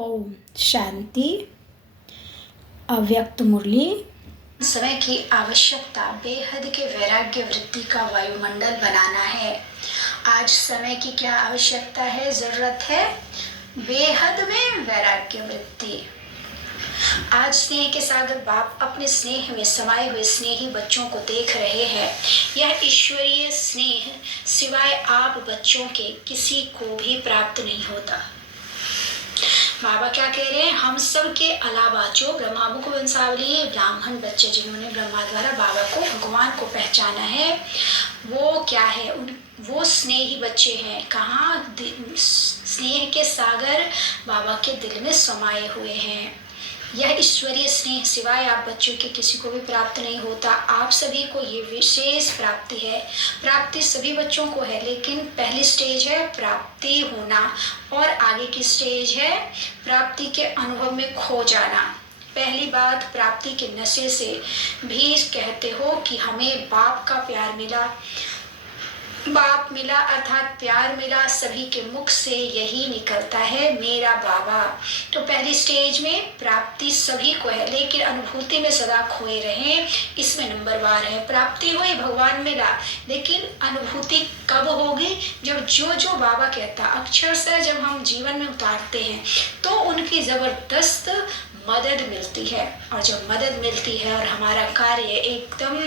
ओम शांति। अव्यक्त मुरली। समय की आवश्यकता बेहद के वैराग्य वृत्ति का वायुमंडल बनाना है। आज समय की क्या आवश्यकता है, जरूरत है? बेहद में वैराग्य वृत्ति। आज स्नेह के सागर बाप अपने स्नेह में समाये हुए स्नेही बच्चों को देख रहे हैं। यह ईश्वरीय स्नेह सिवाय आप बच्चों के किसी को भी प्राप्त नहीं होता। बाबा क्या कह रहे हैं? हम सब के अलावा जो ब्रह्मामुख वंशावली ब्राह्मण बच्चे जिन्होंने ब्रह्मा द्वारा बाबा को, भगवान को पहचाना है, वो क्या है? वो स्नेही बच्चे हैं। कहाँ? स्नेह के सागर बाबा के दिल में समाये हुए हैं। यह ईश्वरीय स्नेह सिवाय आप बच्चों के किसी को भी प्राप्त नहीं होता। आप सभी को ये विशेष प्राप्ति है। प्राप्ति सभी बच्चों को है, लेकिन पहली स्टेज है प्राप्ति होना और आगे की स्टेज है प्राप्ति के अनुभव में खो जाना। पहली बात, प्राप्ति के नशे से भी कहते हो कि हमें बाप का प्यार मिला, बाप मिला अर्थात प्यार मिला। सभी के मुख से यही निकलता है, मेरा बाबा। तो पहली स्टेज में प्राप्ति सभी को है, लेकिन अनुभूति में सदा खोए रहें, इसमें नंबरवार है। प्राप्ति हुई, भगवान मिला, लेकिन अनुभूति कब होगी? जब जो बाबा कहता अक्षर से जब हम जीवन में उतारते हैं तो उनकी जबरदस्त मदद मिलती है। और जब मदद मिलती है और हमारा कार्य एकदम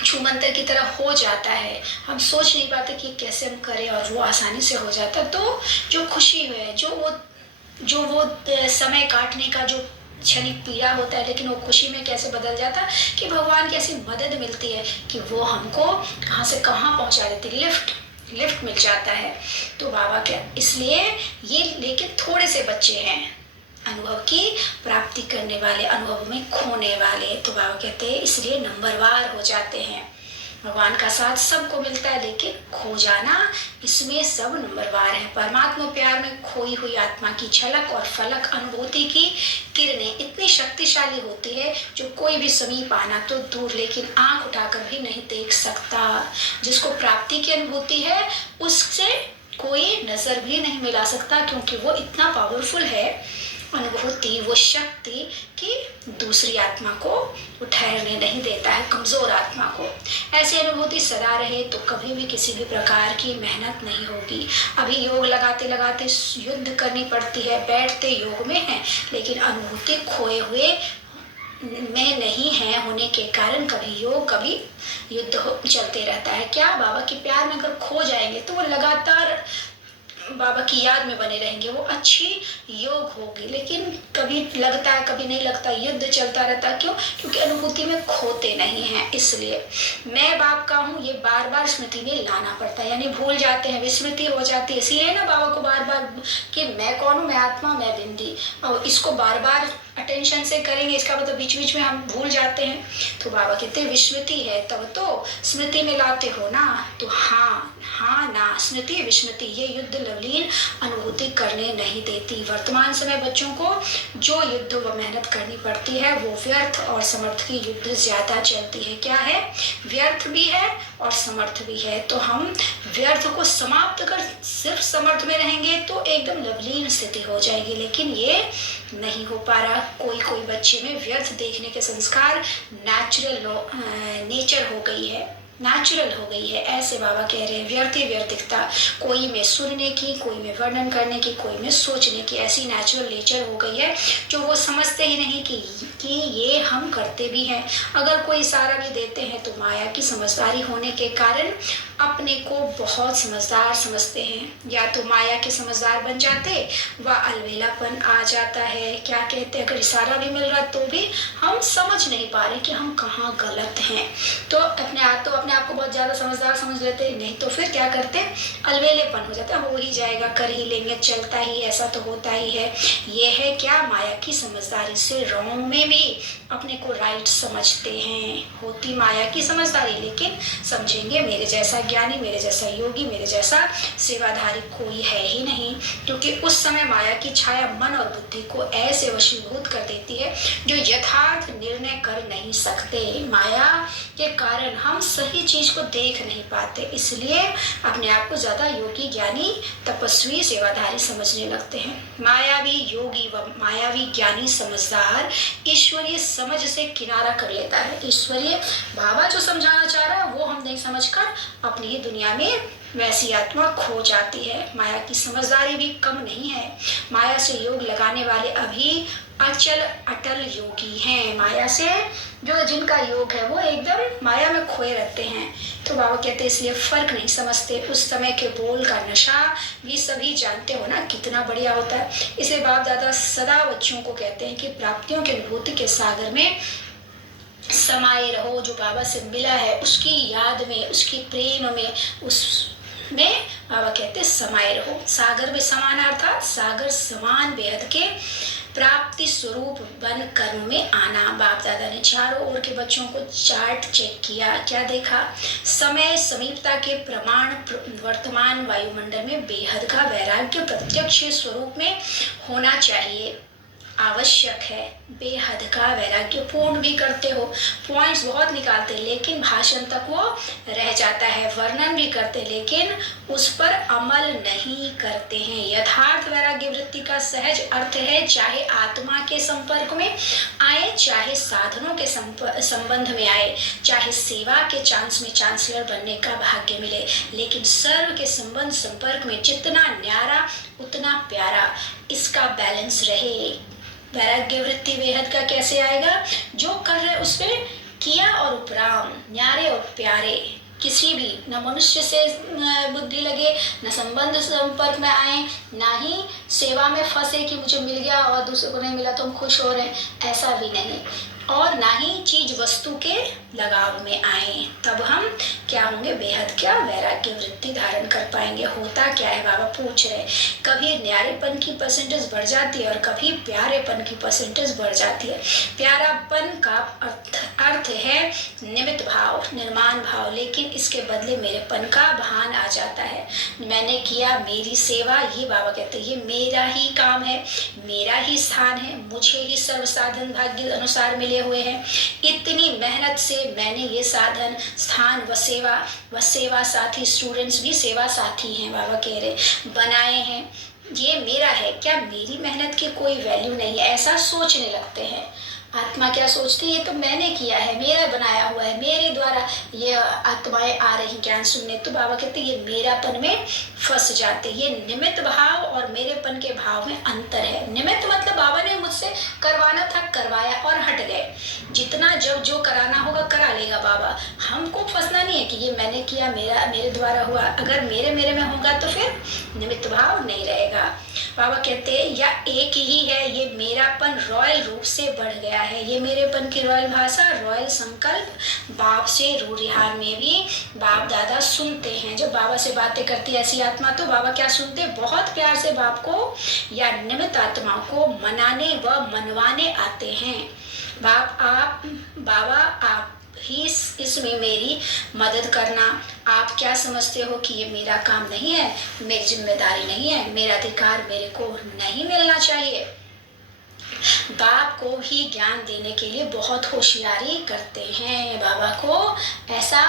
छूमंतर की तरह हो जाता है, हम सोच नहीं पाते कि कैसे हम करें और वो आसानी से हो जाता, तो जो खुशी है, जो वो समय काटने का जो क्षणिक पीड़ा होता है, लेकिन वो खुशी में कैसे बदल जाता कि भगवान की ऐसी मदद मिलती है कि वो हमको कहाँ से कहाँ पहुँचा देती, लिफ्ट मिल जाता है। तो बाबा क्या, इसलिए ये लेकिन थोड़े से बच्चे हैं अनुभव की प्राप्ति करने वाले, अनुभव में खोने वाले। तो बाबा कहते हैं इसलिए नंबरवार हो जाते हैं। भगवान का साथ सबको मिलता है, लेकिन खो जाना, इसमें सब नंबरवार है। परमात्मा प्यार में खोई हुई आत्मा की झलक और फलक अनुभूति की किरणें इतनी शक्तिशाली होती है जो कोई भी समीप आना तो दूर, लेकिन आंख उठाकर भी नहीं देख सकता। जिसको प्राप्ति की अनुभूति है उससे कोई नजर भी नहीं मिला सकता, क्योंकि वो इतना पावरफुल है अनुभूति, वो शक्ति कि दूसरी आत्मा को ठहरने नहीं देता है, कमजोर आत्मा को। ऐसी अनुभूति सदा रहे तो कभी भी किसी भी प्रकार की मेहनत नहीं होगी। अभी योग लगाते लगाते युद्ध करनी पड़ती है, बैठते योग में है, लेकिन अनुभूति खोए हुए में नहीं है होने के कारण कभी योग कभी युद्ध चलते रहता है। क्या? बाबा के प्यार में अगर खो जाएंगे तो वो लगातार बाबा की याद में बने रहेंगे, वो अच्छी योग होगी। लेकिन कभी लगता है कभी नहीं लगता, युद्ध चलता रहता। क्यों? क्योंकि अनुभूति में खोते नहीं हैं। इसलिए मैं बाप का हूँ ये बार बार स्मृति में लाना पड़ता है, यानी भूल जाते हैं, विस्मृति हो जाती है। इसीलिए ना बाबा को बार बार कि मैं कौन हूँ, मैं आत्मा, मैं बिंदी, और इसको बार बार अटेंशन से करेंगे, इसका मतलब बीच बीच में हम भूल जाते हैं। तो बाबा कहते हैं विस्मृति है तब तो स्मृति में लाते हो ना, तो हाँ ना, स्मृति विस्मृति ये युद्ध लवलीन अनुभूति करने नहीं देती। वर्तमान समय बच्चों को जो युद्ध व मेहनत करनी पड़ती है वो व्यर्थ और समर्थ की युद्ध ज्यादा चलती है। क्या है? व्यर्थ भी है और समर्थ भी है। तो हम व्यर्थ को समाप्त कर सिर्फ समर्थ में रहेंगे तो एकदम लवलीन स्थिति हो जाएगी, लेकिन ये नहीं हो पा रहा। कोई बच्चे में व्यर्थ देखने के संस्कार नेचर हो गई है। ऐसे बाबा कह रहे हैं व्यर्थिकता, कोई में सुनने की, कोई में वर्णन करने की, कोई में सोचने की, ऐसी नेचुरल नेचर हो गई है जो वो समझते ही नहीं कि ये हम करते भी हैं। अगर कोई इशारा भी देते हैं तो माया की समझदारी होने के कारण अपने को बहुत समझदार समझते हैं, या तो माया के समझदार बन जाते व अलवेलापन आ जाता है। क्या कहते हैं? अगर इशारा भी मिल रहा तो भी हम समझ नहीं पा रहे कि हम कहाँ गलत हैं, तो अपने आप को बहुत ज्यादा समझदार समझ लेते, नहीं तो फिर क्या करते? अलवेलेपन हो जाता है, हो ही जाएगा, कर ही लेंगे, चलता ही, ऐसा तो होता ही है। ये है क्या? माया की समझदारी से रॉन्ग में भी अपने को राइट समझते हैं। होती माया की समझदारी, लेकिन समझेंगे मेरे जैसा ज्ञानी, मेरे जैसा योगी, मेरे जैसा सेवाधारी कोई है ही नहीं, क्योंकि उस समय माया की छाया मन और बुद्धि को ऐसे वशीभूत कर देती है जो यथार्थ निर्णय कर नहीं सकते। माया के कारण हम सही चीज को देख नहीं पाते, इसलिए अपने आप को ज्यादा योगी, ज्ञानी, तपस्वी, सेवाधारी समझने लगते हैं। मायावी योगी व मायावी ज्ञानी समझदार ईश्वरीय समझ से किनारा कर लेता है। ईश्वरीय बाबा जो समझाना चाह रहा है वो हम नहीं समझकर अपनी ही दुनिया में वैसी आत्मा खो जाती है। माया की समझदारी भी कम नहीं है। माया से योग लगाने वाले अभी अचल अटल योगी हैं। माया से जो जिनका योग है वो एकदम माया में खोए रहते हैं। तो बाबा कहते हैं इसलिए फर्क नहीं समझते। उस समय के बोल का नशा भी सभी जानते हो ना कितना बढ़िया होता है। इसलिए बाप दादा सदा बच्चों को कहते हैं कि प्राप्तियों के अनुभूति के सागर में समाये रहो। जो बाबा से मिला है उसकी याद में, उसकी प्रेम में, उसमें बाबा कहते समाये रहो। सागर में समाना अर्थात सागर समान बेहद के प्राप्ति स्वरूप बन कर्म में आना। बाप दादा ने चारों ओर के बच्चों को चार्ट चेक किया। क्या देखा? समय समीपता के प्रमाण वर्तमान वायुमंडल में बेहद का वैराग्य प्रत्यक्ष स्वरूप में होना चाहिए, आवश्यक है। बेहद का वैराग्य पूर्ण भी करते हो, पॉइंट्स बहुत निकालते लेकिन भाषण तक वो रह जाता है। वर्णन भी करते लेकिन उस पर अमल नहीं करते हैं। यथार्थ वैराग्य वृत्ति का सहज अर्थ है चाहे आत्मा के संपर्क में आए, चाहे साधनों के संबंध में आए, चाहे सेवा के चांस में चांसलर बनने का भाग्य मिले, लेकिन सर्व के संबंध संपर्क में जितना न्यारा उतना प्यारा, इसका बैलेंस रहे। वैराग्य वृत्ति बेहद का कैसे आएगा? जो कर रहे उसमें किया और उपराम, न्यारे और प्यारे, किसी भी न मनुष्य से बुद्धि लगे, न संबंध संपर्क में आए, ना ही सेवा में फंसे कि मुझे मिल गया और दूसरे को नहीं मिला तो हम खुश हो रहे हैं, ऐसा भी नहीं। और ना ही चीज वस्तु के लगाव में आए, तब हम क्या होंगे? बेहद क्या वैराग्य वृत्ति धारण कर पाएंगे। होता क्या है बाबा पूछ रहे, कभी न्यारेपन की परसेंटेज बढ़ जाती है और कभी प्यारेपन की परसेंटेज बढ़ जाती है। प्यारापन का अर्थ है निमित्त भाव, निर्माण भाव, लेकिन इसके बदले मेरेपन का भान आ जाता है। मैंने किया, मेरी सेवा, ये बाबा कहते हैं ये मेरा ही काम है, मेरा ही स्थान है, मुझे ही सर्व साधन भाग्य अनुसार मिले हुए हैं। इतनी मेहनत से मैंने ये साधन, स्थान व सेवा साथी, स्टूडेंट्स भी सेवा साथी हैं बाबा कह रहे, बनाए हैं। ये मेरा है, क्या मेरी मेहनत की कोई वैल्यू नहीं है? ऐसा सोचने लगते हैं। आत्मा क्या सोचती है? तो मैंने किया है, मेरा बनाया हुआ है, मेरे द्वारा ये आत्माएं आ रही ज्ञान सुनने। तो बाबा कहते हैं ये मेरापन में फंस जाते। ये निमित्त भाव और मेरेपन के भाव में अंतर है। निमित्त मतलब बाबा ने मुझसे करवाना था, करवाया और हट गए। जितना जब जो कराना होगा करा लेगा बाबा। हमको फंसना नहीं है कि ये मैंने किया, मेरे द्वारा हुआ। अगर मेरे में होगा तो फिर निमित्त भाव नहीं रहेगा। बाबा कहते हैं या एक ही है, ये मेरापन रॉयल रूप से बढ़ गया है। ये मेरेपन की रॉयल भाषा, रॉयल संकल्प बाप से रूढ़िहार में भी बाप दादा सुनते हैं। जब बाबा से बातें करती है ऐसी आत्मा तो बाबा क्या सुनते? बहुत प्यार से बाप को या निमित्त आत्माओं को मनाने व मनवाने आते हैं। बाबा आप ही इसमें मेरी मदद करना। आप क्या समझते हो कि ये मेरा काम नहीं है, मेरी जिम्मेदारी नहीं है, मेरा अधिकार मेरे को नहीं मिलना चाहिए? बाप को ही ज्ञान देने के लिए बहुत होशियारी करते हैं। बाबा को ऐसा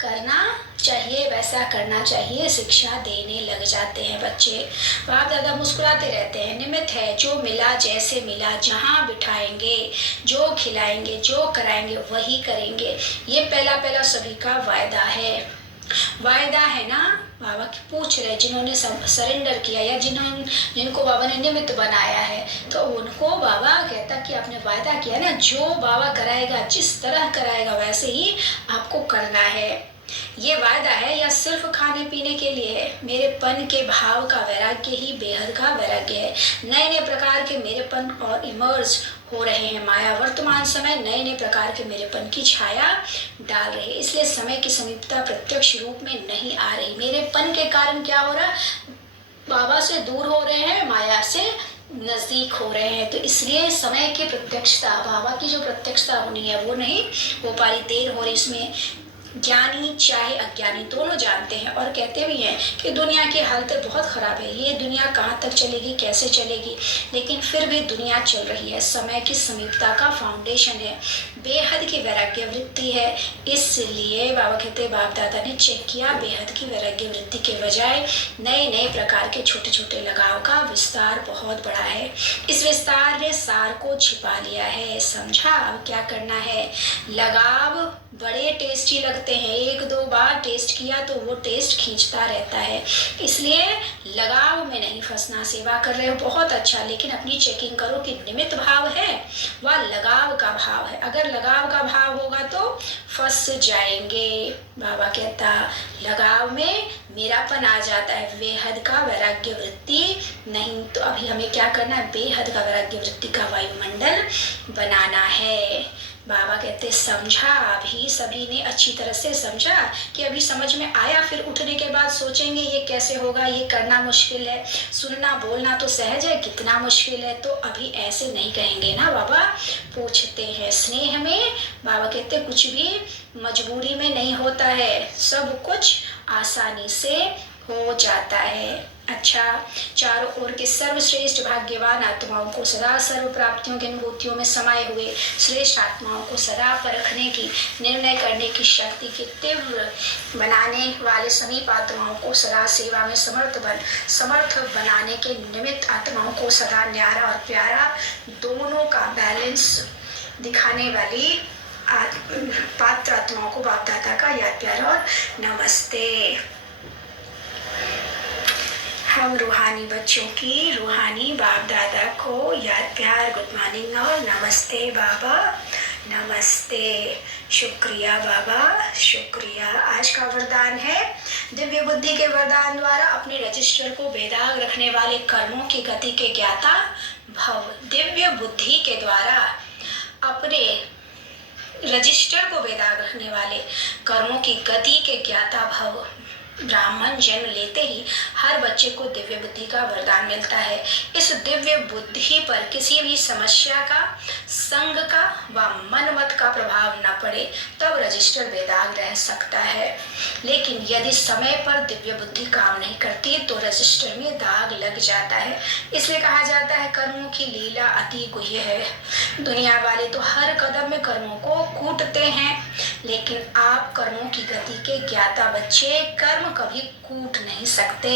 करना चाहिए, वैसा करना चाहिए, शिक्षा देने लग जाते हैं बच्चे। बाप दादा मुस्कुराते रहते हैं। निमित्त है, जो मिला जैसे मिला, जहाँ बिठाएंगे, जो खिलाएंगे, जो कराएंगे वही करेंगे। ये पहला सभी का वायदा है ना। बाबा पूछ रहे जिन्होंने सरेंडर किया या जिनको बाबा ने निमित्त बनाया है, तो उनको बाबा कहता कि आपने वायदा किया ना, जो बाबा कराएगा, जिस तरह कराएगा वैसे ही आपको करना है। ये वायदा है या सिर्फ खाने पीने के लिए है? मेरेपन के भाव का वैराग्य ही बेहद का वैराग्य है। नए प्रकार के मेरेपन और इमर्ज हो रहे हैं। माया वर्तमान समय नए प्रकार के मेरेपन की छाया डाल रही है। इसलिए समय की समीपता प्रत्यक्ष रूप में नहीं आ रही। मेरेपन के कारण क्या हो रहा? बाबा से दूर हो रहे हैं, माया से नजदीक हो रहे हैं। तो इसलिए समय की प्रत्यक्षता, बाबा की जो प्रत्यक्षता होनी है वो नहीं हो पा रही, देर हो रही। इसमें ज्ञानी चाहे अज्ञानी दोनों जानते हैं और कहते भी हैं कि दुनिया की हालत बहुत खराब है, ये दुनिया कहाँ तक चलेगी, कैसे चलेगी, लेकिन फिर भी दुनिया चल रही है। समय की समीपता का फाउंडेशन है, बेहद की वैराग्य वृत्ति है। इसलिए बाबा कहते, बाप दादा ने चेक किया, बेहद की वैराग्य वृत्ति के बजाय नए नए प्रकार के छोटे छोटे लगाव का विस्तार बहुत बड़ा है। इस विस्तार ने सार को छिपा लिया है। समझा? अब क्या करना है? लगाव बड़े टेस्टी लगते हैं, एक दो बार टेस्ट किया तो वो टेस्ट खींचता रहता है, इसलिए लगाव में नहीं फंसना। सेवा कर रहे हो बहुत अच्छा, लेकिन अपनी चेकिंग करो कि निमित्त भाव है व लगाव का भाव है। अगर लगाव का भाव होगा तो फंस जाएंगे। बाबा कहता, लगाव में मेरापन आ जाता है, बेहद का वैराग्य वृत्ति नहीं। तो अभी हमें क्या करना है? बेहद का वैराग्य वृत्ति का वायुमंडल बनाना है। बाबा कहते, समझा? अभी सभी ने अच्छी तरह से समझा कि अभी समझ में आया, फिर उठने के बाद सोचेंगे ये कैसे होगा, ये करना मुश्किल है, सुनना बोलना तो सहज है, कितना मुश्किल है। तो अभी ऐसे नहीं कहेंगे ना। बाबा पूछते हैं स्नेह में। बाबा कहते, कुछ भी मजबूरी में नहीं होता है, सब कुछ आसानी से हो जाता है। अच्छा, चारों ओर के सर्वश्रेष्ठ भाग्यवान आत्माओं को सदा सर्व प्राप्तियों की अनुभूतियों में समाये हुए श्रेष्ठ आत्माओं को सदा परखने की, निर्णय करने की शक्ति के तीव्र बनाने वाले समीप आत्माओं को सदा सेवा में समर्थ बनाने के निमित्त आत्माओं को सदा न्यारा और प्यारा दोनों का बैलेंस दिखाने वाली पात्र आत्माओं को बाप दादा का याद प्यार और नमस्ते। हम रूहानी बच्चों की रूहानी बाप दादा को याद प्यार, गुड मॉर्निंग और नमस्ते बाबा, नमस्ते। शुक्रिया बाबा, शुक्रिया। आज का वरदान है, दिव्य बुद्धि के वरदान द्वारा अपने रजिस्टर को बेदाग रखने वाले कर्मों की गति के ज्ञाता भव। दिव्य बुद्धि के द्वारा अपने रजिस्टर को बेदाग रखने वाले कर्मों की गति के ज्ञाता भव। ब्राह्मण जन्म लेते ही हर बच्चे को दिव्य बुद्धि का वरदान मिलता है। इस दिव्य बुद्धि पर किसी भी समस्या का, संग का व मनमत का प्रभाव न पड़े, तब रजिस्टर बेदाग रह सकता है। लेकिन यदि समय पर दिव्य बुद्धि काम नहीं करती तो रजिस्टर में दाग लग जाता है। इसलिए कहा जाता है, कर्मों की लीला अति गुह्य है। दुनिया वाले तो हर कदम में कर्मों को कूटते हैं, लेकिन आप कर्मों की गति के ज्ञाता बच्चे कर्म कभी कूट नहीं सकते।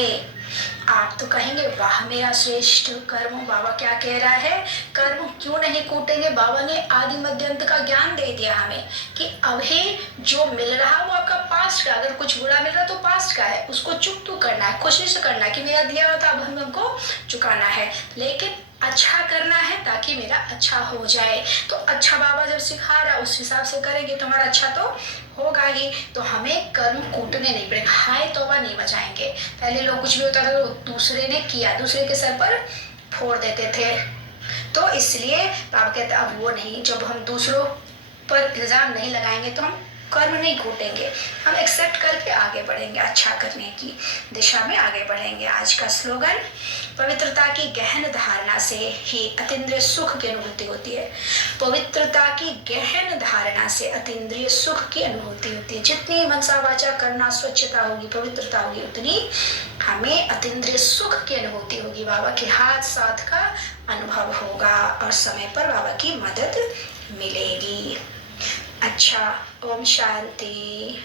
आप तो कहेंगे, वाह मेरा श्रेष्ठ कर्म। बाबा क्या कह रहा है? कर्म क्यों नहीं कूटेंगे? बाबा ने आदि मध्य अंत का ज्ञान दे दिया हमें कि अभी जो मिल रहा वो आपका पास्ट का, अगर कुछ बुरा मिल रहा तो पास्ट का है, उसको चुप तो करना है, कोशिश करना है कि मेरा दिया होता अब हमको चुकाना है, लेकिन अच्छा करना है ताकि मेरा अच्छा हो जाए। तो अच्छा बाबा जब सिखा रहा है उस हिसाब से करेंगे तो हमारा अच्छा तो होगा ही। तो हमें कर्म कूटने नहीं पड़ेगा, हाय तौबा नहीं मचाएंगे। पहले लोग कुछ भी होता था तो दूसरे ने किया, दूसरे के सर पर फोड़ देते थे। तो इसलिए बाबा कहते अब वो नहीं, जब हम दूसरों पर इल्जाम नहीं लगाएंगे तो हम कर्म नहीं कूटेंगे, हम एक्सेप्ट करके आगे बढ़ेंगे, अच्छा करने की दिशा में आगे बढ़ेंगे। आज का स्लोगन, पवित्रता की गहन धारणा से ही अतीन्द्रिय सुख की अनुभूति होती है। पवित्रता की गहन धारणा से अतीन्द्रिय सुख की अनुभूति होती है। जितनी मनसा वाचा करना स्वच्छता होगी, पवित्रता होगी, उतनी हमें अतीन्द्रिय सुख की अनुभूति होगी। बाबा के हाथ साथ का अनुभव होगा और समय पर बाबा की मदद मिलेगी। अच्छा, ओम शांति।